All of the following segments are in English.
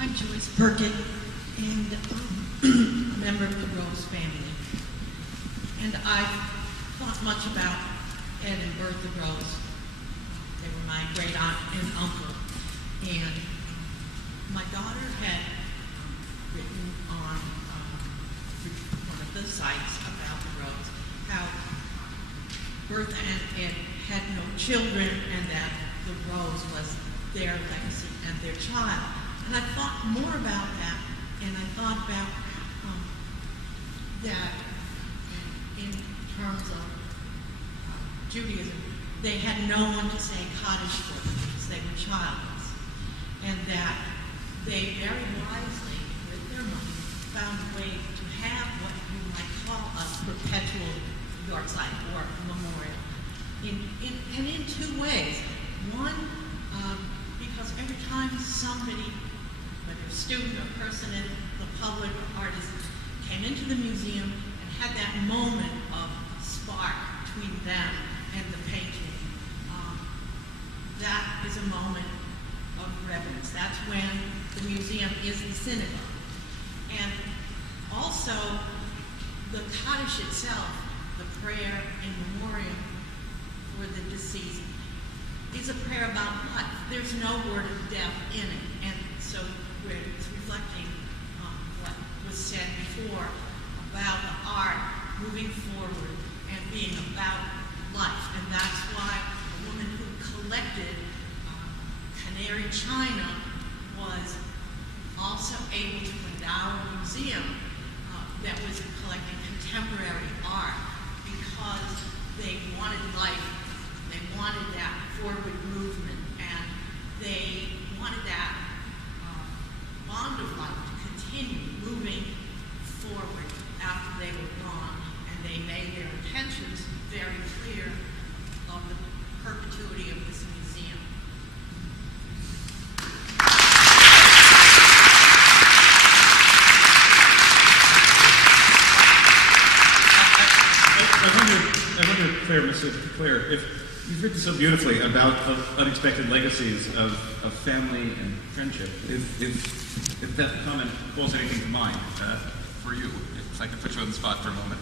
I'm Joyce Perkin, and a member of the Rose family. And I thought much about Ed and Bertha Rose. They were my great aunt and uncle. And my daughter had written on one of the sites about the Rose how Bertha and Ed had no children and that the Rose was their legacy and their child. And I thought more about that, and I thought about that in terms of Judaism, they had no one to say Kaddish for them because they were childless, and that they very wisely, with their money, found a way to have what you might call a perpetual yahrzeit or memorial, in two ways. One, because every time somebody, whether a student or person in the public or artist, came into the museum and had that moment of spark between them and the painting, that is a moment of reverence. That's when the museum is the synagogue. And also, the Kaddish itself, the prayer in memoriam for the deceased, is a prayer about life. There's no word of death in it. And so it's reflecting on what was said before about the art moving forward and being about life. And that's why a woman who collected Canary china was also able to endow a museum that was collecting contemporary art because they wanted life, they wanted that forward movement, and they wanted that bond of life to continue moving forward after they were gone, and they made their intentions very clear of the perpetuity of this museum. I wonder, Claire, if you've written so beautifully about unexpected legacies of family and friendship, if that comment calls anything to mind for you, if I could put you on the spot for a moment.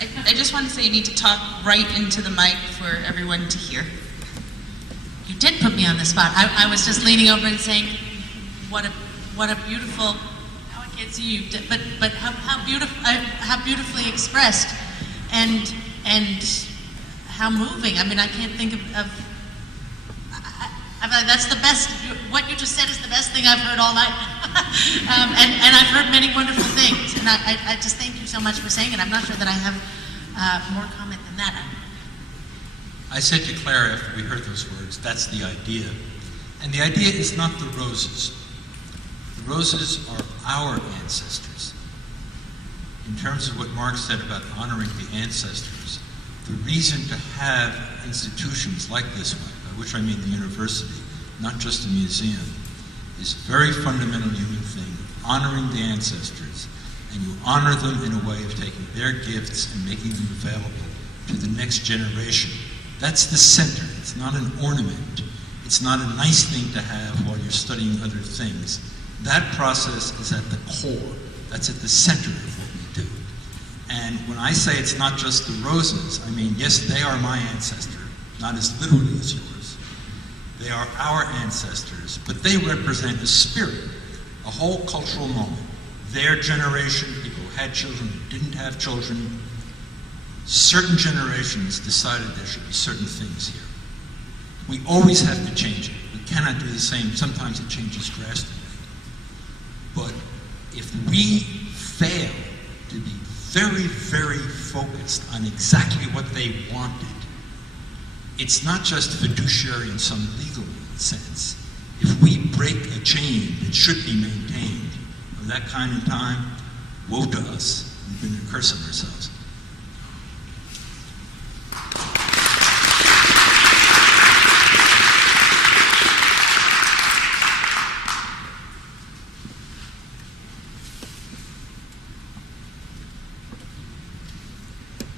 I just want to say you need to talk right into the mic for everyone to hear. You did put me on the spot. I was just leaning over and saying, what a beautiful, now I can't see you, but how beautifully expressed, and how moving. I mean, I can't think of that's the best, what you just said is the best thing I've heard all night. And I've heard many wonderful things, and I just thank you so much for saying it. I'm not sure that I have more comment than that. I said to Claire after we heard those words, that's the idea. And the idea is not the roses. The roses are our ancestors. In terms of what Mark said about honoring the ancestors, the reason to have institutions like this one, by which I mean the university, not just a museum, is a very fundamental human thing, honoring the ancestors. And you honor them in a way of taking their gifts and making them available to the next generation. That's the center. It's not an ornament. It's not a nice thing to have while you're studying other things. That process is at the core. That's at the center of what we do. And when I say it's not just the roses, I mean, yes, they are my ancestor, not as literally as yours. They are our ancestors, but they represent a spirit, a whole cultural moment. Their generation, people who had children, who didn't have children, certain generations decided there should be certain things here. We always have to change it. We cannot do the same. Sometimes it changes drastically. But if we fail to be very, very focused on exactly what they wanted, it's not just fiduciary in some legal sense. If we break a chain that should be maintained of that kind of time, woe to us. We've been a curse on ourselves.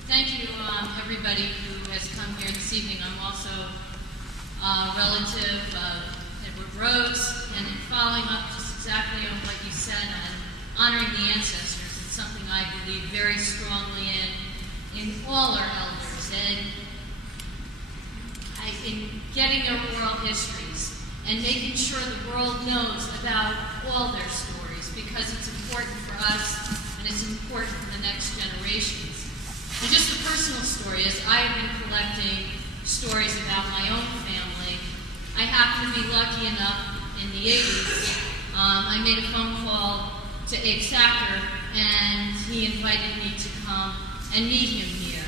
Thank you, everybody who has come here this evening. I'm also a relative of Edward Rose, and in following up just exactly honoring the ancestors is something I believe very strongly in all our elders, and in getting their oral histories and making sure the world knows about all their stories, because it's important for us and it's important for the next generations. And just a personal story, as I have been collecting stories about my own family, I happened to be lucky enough in the 80s, I made a phone call to Abe Sacker, and he invited me to come and meet him here.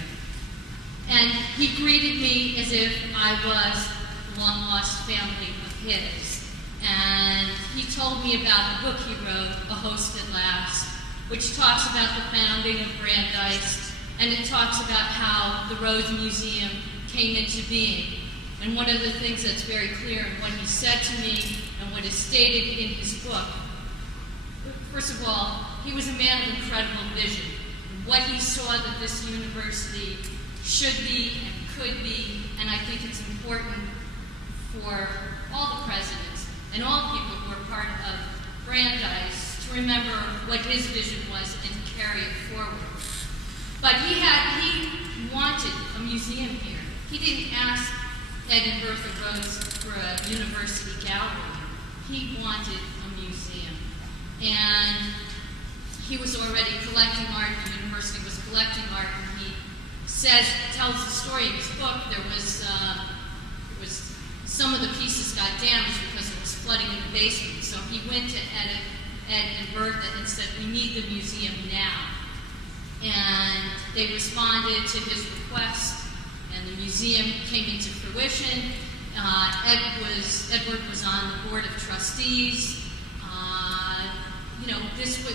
And he greeted me as if I was a long-lost family of his. And he told me about the book he wrote, A Host at Last, which talks about the founding of Brandeis, and it talks about how the Rose Museum came into being. And one of the things that's very clear in what he said to me and what is stated in his book, first of all, he was a man of incredible vision. What he saw that this university should be and could be, and I think it's important for all the presidents and all people who are part of Brandeis to remember what his vision was and to carry it forward. But he wanted a museum here. He didn't ask Ed and Bertha Rhodes for a university gallery. He wanted a museum. And he was already collecting art, the university was collecting art, and he tells the story in his book. There was some of the pieces got damaged because it was flooding in the basement. So he went to Ed and Bertha and said, "We need the museum now." And they responded to his request, and the museum came into fruition. Edward was on the board of trustees.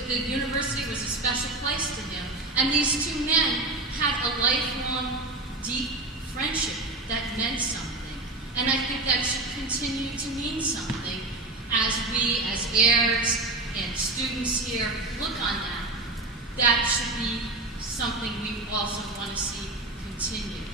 The university was a special place to him. And these two men had a lifelong, deep friendship that meant something. And I think that should continue to mean something as we, as heirs and students here, look on that. That should be something we also want to see continue.